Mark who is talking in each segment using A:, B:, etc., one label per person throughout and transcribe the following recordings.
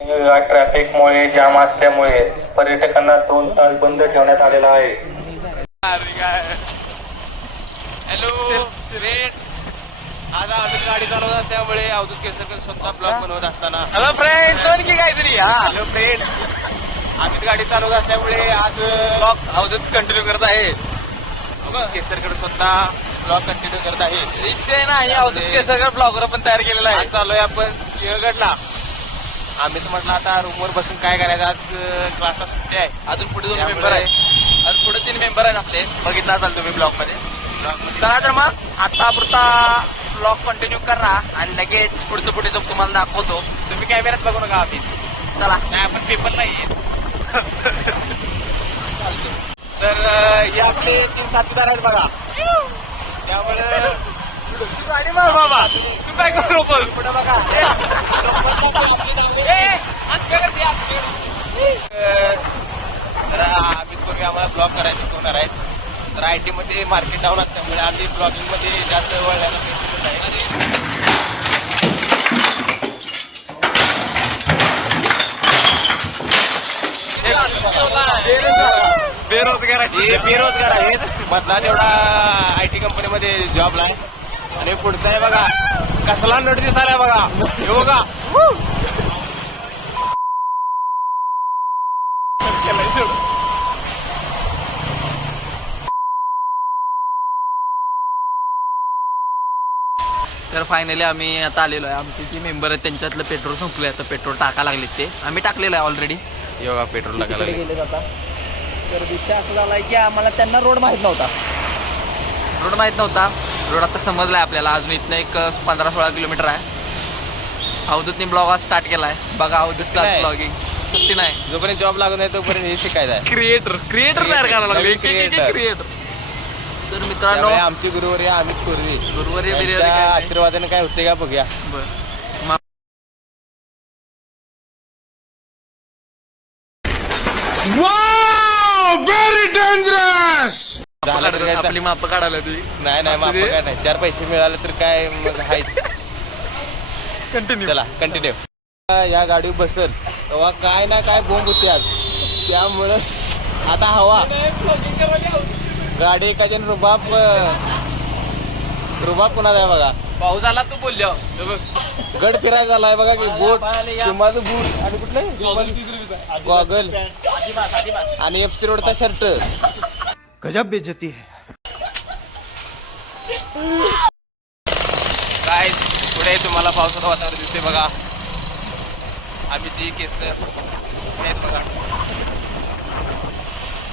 A: ट्रॅफिकमुळे जाम असल्यामुळे पर्यटकांना दोन तास बंद ठेवण्यात आलेला आहे.
B: हॅलो रेड. आज आम्ही गाडी चालवत असल्यामुळे अवधूत केसरकर स्वतः ब्लॉग बनवत असताना.
C: हॅलो फ्रेंड सर की काहीतरी हा.
B: हॅलो फ्रेंड आम्ही गाडी चालवत असल्यामुळे आज
C: ब्लॉग अवधूत कंटिन्यू करत आहे.
B: केसरकर स्वतः ब्लॉग कंटिन्यू करत आहे.
C: विषय नाही अवधूत केसरकर ब्लॉगर पण तयार केलेला आहे.
B: आज चाललोय आपण सिंहगडला. आम्ही तर म्हटलं आता रूमवर बसून काय करायचं? आज क्लासला सुट्टी आहे.
C: अजून पुढे दोन मेंबर आहे अजून पुढे तीन मेंबर आहेत आपले. बघितला असाल तुम्ही ब्लॉगमध्ये. चला तर मग आता पुरता ब्लॉग कंटिन्यू करा आणि लगेच पुढचं पुढे जो तुम्हाला दाखवतो.
B: तुम्ही कॅमेऱ्यात बघू नका आम्ही.
C: चला.
B: नाही आपण पेपर नाही तर हे आपले तीन साथीदार आहेत बघा. त्यामुळे बाबा. तू काय करू अं, तर आम्ही पूर्वी आम्हाला ब्लॉग करायला शिकवणार आहेत. तर आय टी मध्ये मार्केट डाऊन असल्यामुळे आम्ही ब्लॉगिंगमध्ये जास्त वळल्याला काही नाही. बेरोजगार बेरोजगार आहेत. मधला तेवढा आय टी कंपनीमध्ये जॉबला आहे आणि पुढचा आहे बघा कसला नट दिसायला बघा. हे बघा.
C: तर फायनली आम्ही आता आलेलो आहे. आमचे जे मेंबर आहेत त्यांच्यातलं पेट्रोल संपले आता पेट्रोल टाका लागले ते. आम्ही टाकलेलं आहे ऑलरेडी
B: बघा पेट्रोल टाकायला
C: गेले आता? तर विषय असा झालाय की आम्हाला त्यांना रोड माहीत नव्हता. रोड माहीत नव्हता. रोड आता समजलाय आपल्याला. अजून इथनं एक पंधरा सोळा किलोमीटर आहे. अवधूतने ब्लॉग आज स्टार्ट केलाय. बघा अवधूत क्लास. ब्लॉगिंग सुट्टी नाही.
B: जोपर्यंत जॉब लागत नाही तोपर्यंत हे शिकायचं आहे.
C: क्रिएटर क्रिएटर तयार करायला लागले. क्रिएटर तर मित्रांनो
B: आमची गुरुवारी आम्ही पूर्वी.
C: गुरुवारी.
B: आशीर्वादाने काय होते का बघूया.
C: बरं.
B: झालं तर काय
C: आपली माप काढायला ती.
B: नाही नाही माफ
C: दे.
B: काय नाही चार पैसे मिळाले तर काय मग हायच
C: कंटिन्यू
B: चला कंटिन्यू या गाडीवर बसल. तेव्हा काय ना काय बोंब होते आज. त्यामुळं आता हवा. गाडी एखाद्याने रुबाब अं, रुबाब कुणाचा आहे बघा?
C: पाऊस आला तू बोललो
B: गड फिरायचा झालाय बघा की बोट माझं बूट आणि कुठलं? गॉगल आणि एफसी रोडचा शर्ट
D: गजब बेइज्जती है।
B: काय पुढे तुम्हाला पावसाचं वातावरण दिसते बघा. आम्ही जी केस बघा.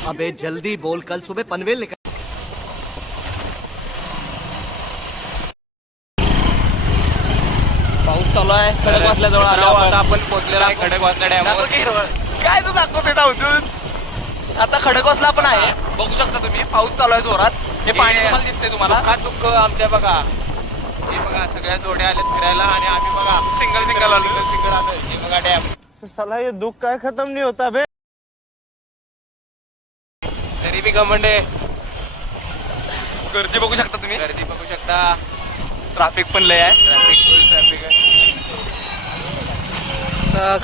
D: अबे जल्दी बोल कल सुबह पनवेल निकल
C: पाऊस चालू आहे. खडक वाचल्याजवळ आलो.
B: आता आपण पोहोचलेलो आहे खडकवासला डॅमवर
C: दाखव की. हिरवळ. काय तू दाखवते धावतून आता खडकवासला पण आहे. बघू शकता तुम्ही. पाऊस चालू आहे जोरात. हे पाणी तुम्हाला दिसते तुम्हाला.
B: दुःखात दुःख आमच्या बघा. हे बघा सगळ्या जोड्या आल्यात फिरायला आणि आम्ही बघा सिंगल सिंगल आलो सिंगल आलो हे बघा डॅम
D: साला ये दुख काय खत्म नहीं होता बे
B: तरी बी घमंड आहे.
C: गर्दी बघू शकता तुम्ही.
B: गर्दी बघू शकता.
C: ट्रॅफिक पण लय आहे.
B: ट्रॅफिक फुल ट्रॅफिक आहे.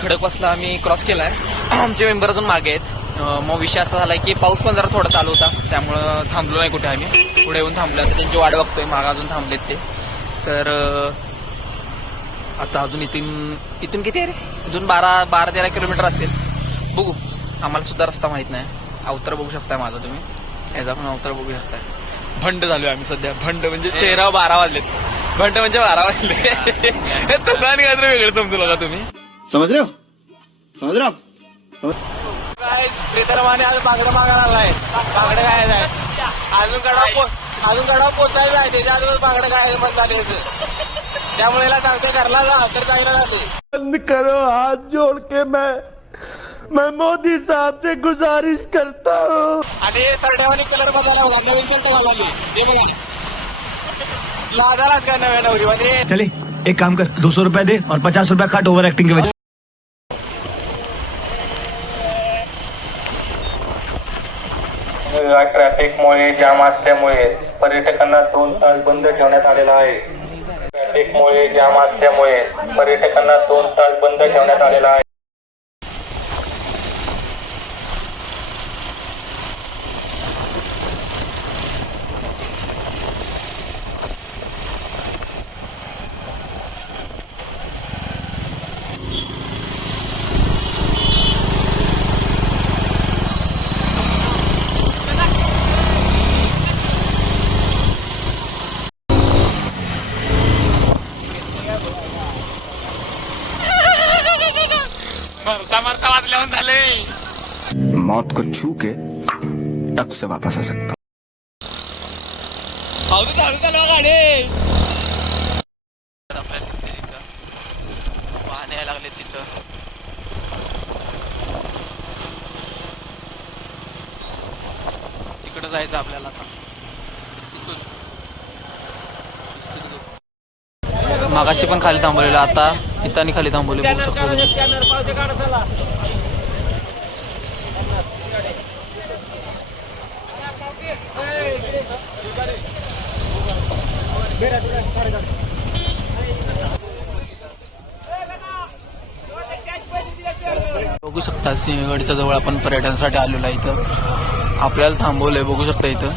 C: खडकवासला आम्ही क्रॉस केलाय. आमचे मेंबर अजून मागे आहेत. मग विषय असा झालाय की पाऊस पण जरा थोडा चालू होता. त्यामुळं थांबलो नाही कुठे आम्ही. पुढे येऊन थांबलो. आता त्यांची वाट बघतोय. माग अजून थांबलेत ते. तर आता अजून इथून इथून किती आहे रे? इथून बारा बारा तेरा किलोमीटर असेल. बघू. आम्हाला सुद्धा रस्ता माहीत नाही. अवतर बघू शकताय माझा तुम्ही. याचा पण अवतर बघू शकताय. भंड झालोय आम्ही सध्या. भंड म्हणजे चेहरा बारा वाजलेत. भंड म्हणजे बारा वाजले. हे काहीतरी वेगळं समजू तुम्ही.
D: हो हो आप समझ
B: काय? श्रीधरमाने आज बागडं मागायला आलाय बागडं काय आहे अजून गडा पो अजून गडा पोचायला आहे त्याच्या अजून बागडं काय म्हणत झाले त्यामुळे याला सांगते घरला जा तर चांगलं जाते.
D: बंद करो हाथ जोड़ के मैं मैं मोदी साहब से गुजारिश करता हूँ।
B: आणि सरडेवानी कलर बदलला बघा नवीन शर्ट घालाली ते बघा. लाजालाच का नव्या नवरीमध्ये
D: चले एक काम कर. दो सौ रुपया दे और पचास रुपया काट ओवर एक्टिंग के वजह
A: ट्रॅफिकमुळे जाम असल्यामुळे पर्यटकांना दोन तास बंद ठेवण्यात आलेला आहे. ट्रॅफिकमुळे जाम असल्यामुळे पर्यटकांना दोन तास बंद ठेवण्यात आलेला आहे.
E: मौत को छू के टक से वापस आ सकता हूं।
C: यायला लागले तिथं. तिकडं जायचं आपल्याला. मागाशी पण खाली थांबवलेलं आता इथं आणि खाली थांबवले बघू शकतो. बघू शकता सिंहगडच्या जवळ आपण पर्यटनासाठी आलेलो आहे इथं. आपल्याला थांबवलंय बघू शकता इथं.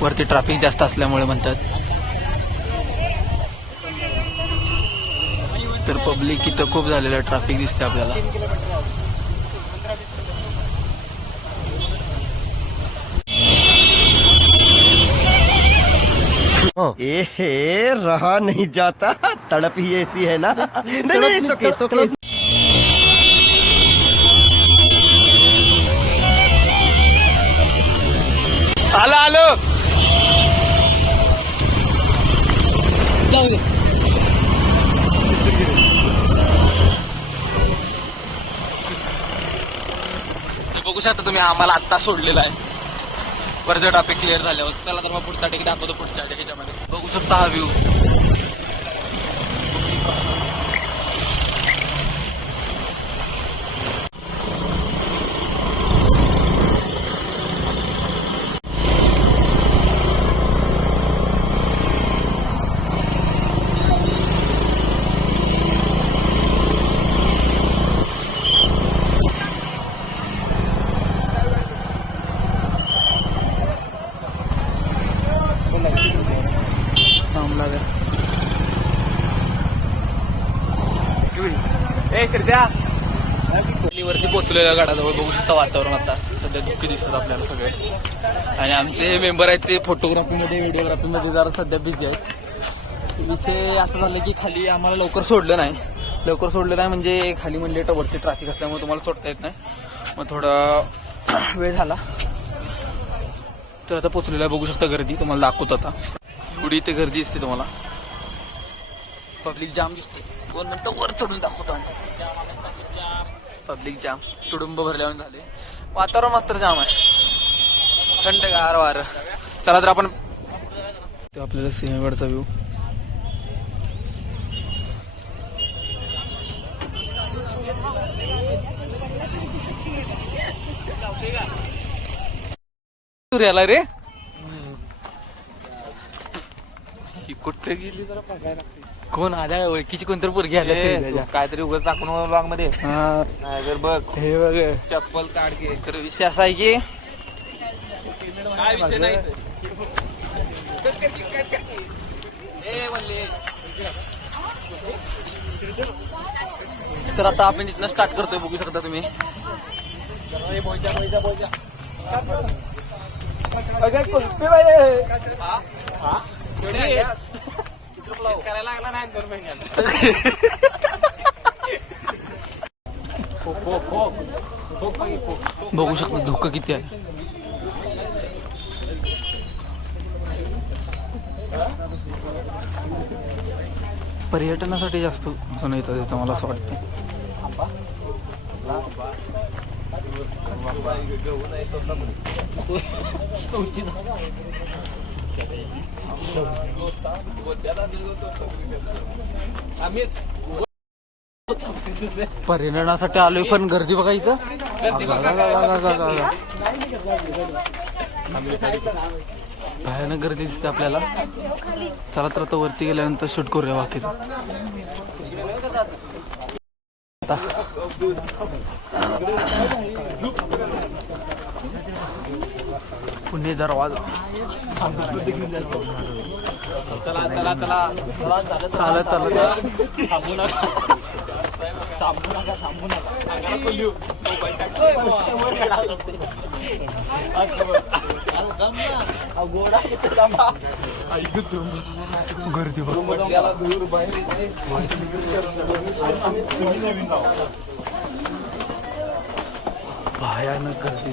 C: वरती ट्रॅफिक जास्त असल्यामुळे म्हणतात. तर पब्लिक इथं खूप झालेलं ट्रॅफिक दिसते आपल्याला.
E: ए रहा नहीं जाता। तड़प ही ऐसी है ना। नहीं नहीं सोके सोके
C: आलो आलो। हे बघू शकता तुम्ही आम्हाला आत्ता सोडलेला आहे. वरचं ट्रॅफिक क्लिअर झाल्यावर चला तर मग पुढचा टेक दाखवतो पुढच्या टेक ह्याच्यामध्ये बघू शकता हा व्ह्यू थांबला ए वरती पोचलेल्या गाडाजवळ बघू शकता वातावरण आता. सध्या दुःखी दिसतात आपल्याला सगळे. आणि आमचे हे मेंबर आहेत ते फोटोग्राफीमध्ये व्हिडिओग्राफीमध्ये जरा सध्या बिझी आहेत. विषय असं झालं की खाली आम्हाला लवकर सोडलं नाही. लवकर सोडलं नाही म्हणजे खाली म्हणले वरती ट्रॅफिक असल्यामुळे तुम्हाला सोडता येत नाही. मग थोडा वेळ झाला. तर आता पोचलेला आहे, बघू शकता गर्दी. तुम्हाला दाखवतो आता. एवढी इथे गर्दी असते तुम्हाला. पब्लिक जाम दिसते. दोन मिनिटं वर चढून दाखवतो पब्लिक जाम तुडुंब भरल्यावर झाले. वातावरण मात्र जाम आहे. थंडगार वार. चला तर आपण ते आपल्याला सिंहगडचा व्ह्यू सूर्याला रे. ही कुठे गेली जरा बघायला? लागते कोण आल्या? ओळखीची कोणतरी पोरगी आल्या काहीतरी उगाच टाकून लॉंगमध्ये जर बघ. हे बघ. चप्पल काढ घे तर विषय असा आहे की काय विषय नाही तर आता आपण इथनं स्टार्ट करतोय बघू शकता तुम्ही. करायला लागला नाही दोन महिन्यात बघू शकतो धोका किती आहे. पर्यटनासाठी जास्त जण येतात तिथं मला असं वाटतं. पर्यटनासाठी आलोय पण गर्दी बघा इथं. भयानक गर्दी दिसते आपल्याला. चला तर आता वरती गेल्यानंतर शूट करूया बाकीचं. आता. पुणे दरवाजा. चला चला चला. चालत चालत थांबू नका. थांबू नका थांबू नका. गर्दी बघ. भयानक गर्दी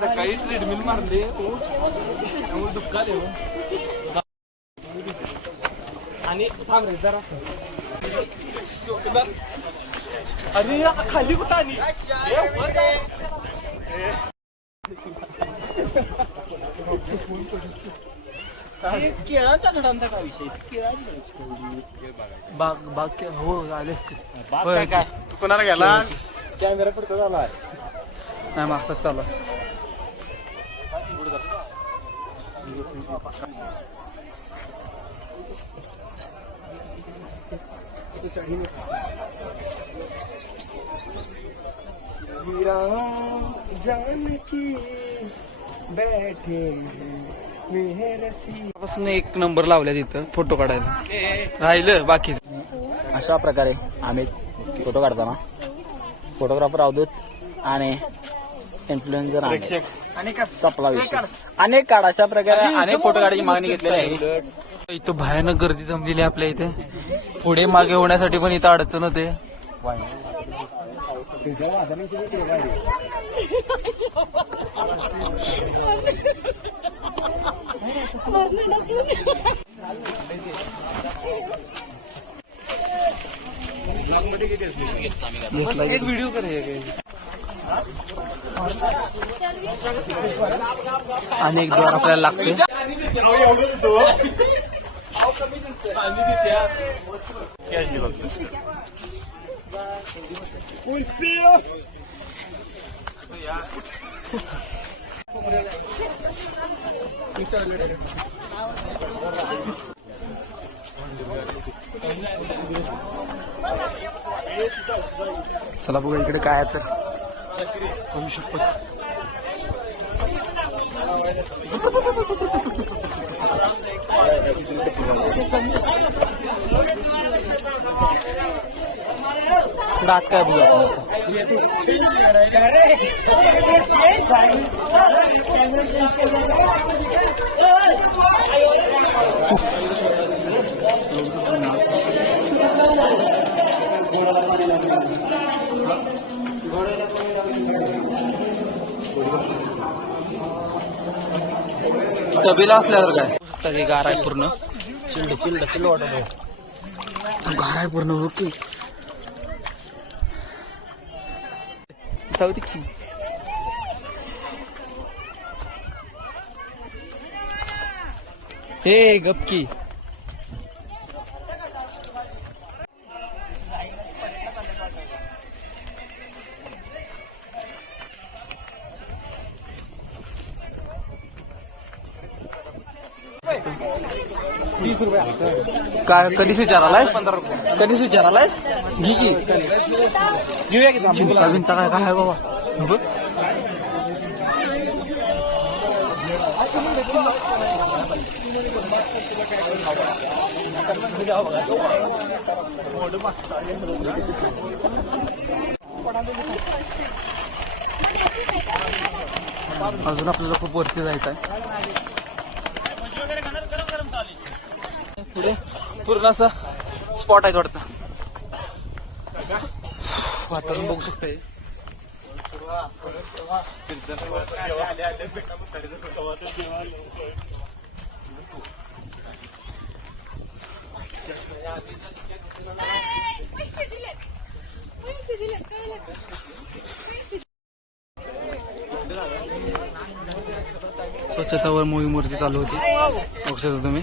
C: सकाळी ट्रेडमिल मारले त्यामुळे दुःखाले हो. आणि थांब रे जरा. अरे खाली कुठं आणि केळाचा घडांचा काय विषय? बाग बाग के- हो आले असते. काय काय? तू कोणाला गेला कॅमेरा पुढचा चालू आहे नाही मागचाच चालू आहे. पासून एक नंबर लावल्या तिथं फोटो काढायला. राहिलं बाकी.
F: अशा प्रकारे आम्ही फोटो काढताना. फोटोग्राफर अवधूत आणि इन्फ्लुएन्झर सपला विषय. अनेक काढ अशा प्रकारे अनेक फोटो काढायची मागणी घेतलेली आहे.
C: इथं भयानक गर्दी जमलेली आहे आपल्या इथे. पुढे मागे होण्यासाठी पण इथं अडचण होते. एक व्हिडिओ आणि द्वार आपल्याला लागते. चला बघा इकडे काय आहे तर. होऊ शकतो. दात काय बघू तबेला असल्यावर काय? तरी गार आहे पूर्ण. चिल्ड चिल्ड चिल्ड वाटत गार आहे पूर्ण ओके. जाऊ दे की काय कधीच विचारालाय कधीच विचारालायस? घे की. घेऊया की चिंचा बिंचा काय काय आहे बाबा? बघ. अजून आपल्याला खूप वरती जायचं आहे पुढे. पूर्ण असं स्पॉट आहे वाटतं. वातावरण बघू शकतंय. स्वच्छतावर मोहीम वरती चालू होती. बघू शकता तुम्ही.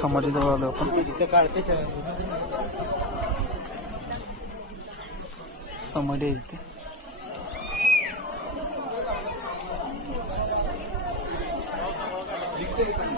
G: समाधीजवळ आलो आपण समाधी आहे इथे
C: Thank you.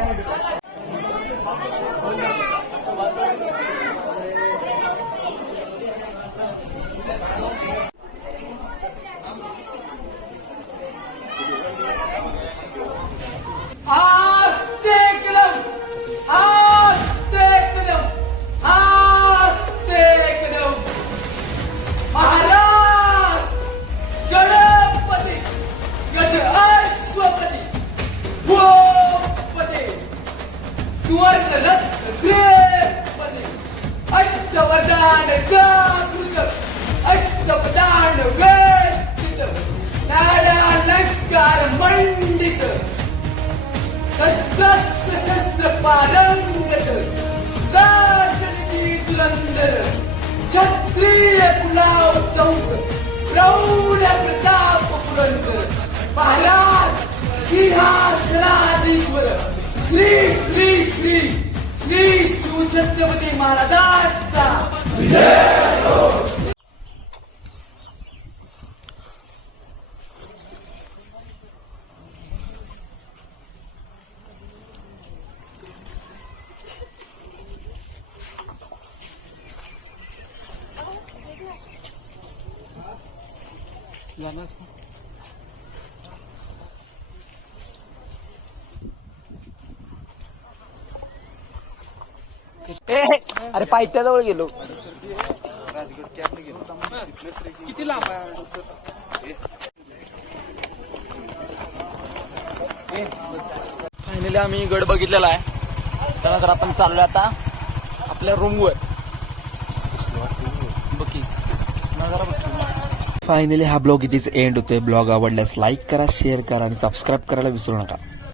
C: धुरंधर क्षत्रिय कुलाव चौक प्रौढ प्रताप पुरंदर महाराज सिंहासनाधीश्वर श्री श्री श्री श्री शिवछत्रपती महाराजांचा
G: अरे पायथ्याजवळ गेलो. फायनली आम्ही गड बघितलेला आहे. त्यानंतर आपण चाललोय आता आपल्या रूमवर बघी नजारा बघ
H: फायनली हा ब्लॉग इथेच एंड होतोय. ब्लॉग आवडल्यास लाईक करा शेअर करा आणि सबस्क्राईब करायला विसरू नका.